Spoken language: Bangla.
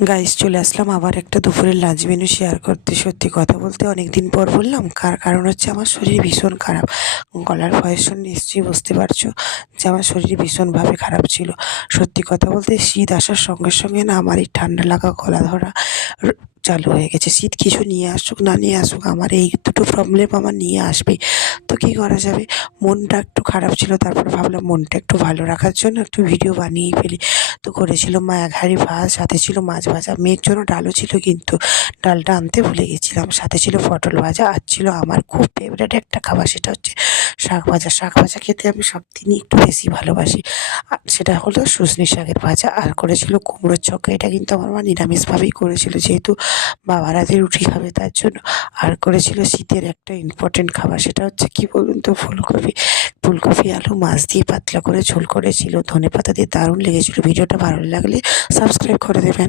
গাইস চলে আসলাম আবার একটা দুপুরের লাঞ্চ মেনু শেয়ার করতে। সত্যি কথা বলতে অনেক দিন পর বললাম, কারণ হচ্ছে আমার শরীর ভীষণ খারাপ। গলার ভয়েস শুনে নিশ্চয়ই বুঝতে পারছো যে আমার শরীর ভীষণভাবে খারাপ ছিল। সত্যি কথা বলতে শীত আসার সঙ্গে সঙ্গে না আমার এই ঠান্ডা লাগা, গলা ধরা চালু হয়ে গেছে। শীত কিছু নিয়ে আসুক না নিয়ে আসুক, আমার এই দুটো প্রবলেম আমার নিয়ে আসবেই। তো কী করা যাবে, মনটা একটু খারাপ ছিল, তারপর ভাবলাম মনটা একটু ভালো রাখার জন্য একটু ভিডিও বানিয়েই ফেলি। তো করেছিল মা এক হাঁড়ি ভাত, সাথে ছিল মাছ ভাজা, মেয়ের জন্য ডালও ছিল, কিন্তু ডালটা আনতে ভুলে গেছিলাম। সাথে ছিল পটল ভাজা, আর ছিল আমার খুব ফেভারিট একটা খাবার, সেটা হচ্ছে শাক ভাজা। শাক ভাজা খেতে আমি সব দিনই একটু বেশি ভালোবাসি, আর সেটা হলো শুশনি শাকের ভাজা। আর করেছিল কুমড়োর চক্কা, এটা কিন্তু আমার মা নিরামিষভাবেই করেছিল, যেহেতু বাবা রাতে রুটি খাবে তার জন্য। আর করেছিল শীতের একটা ইম্পর্টেন্ট খাবার, সেটা হচ্ছে কি বলুন তো, ফুলকপি। ফুলকপি আলু মাছ দিয়ে পাতলা করে ঝোল করেছিল, ধনেপাতা দিয়ে, দারুণ লেগেছিল। ভিডিওটা ভালো লাগলে সাবস্ক্রাইব করে দেবেন।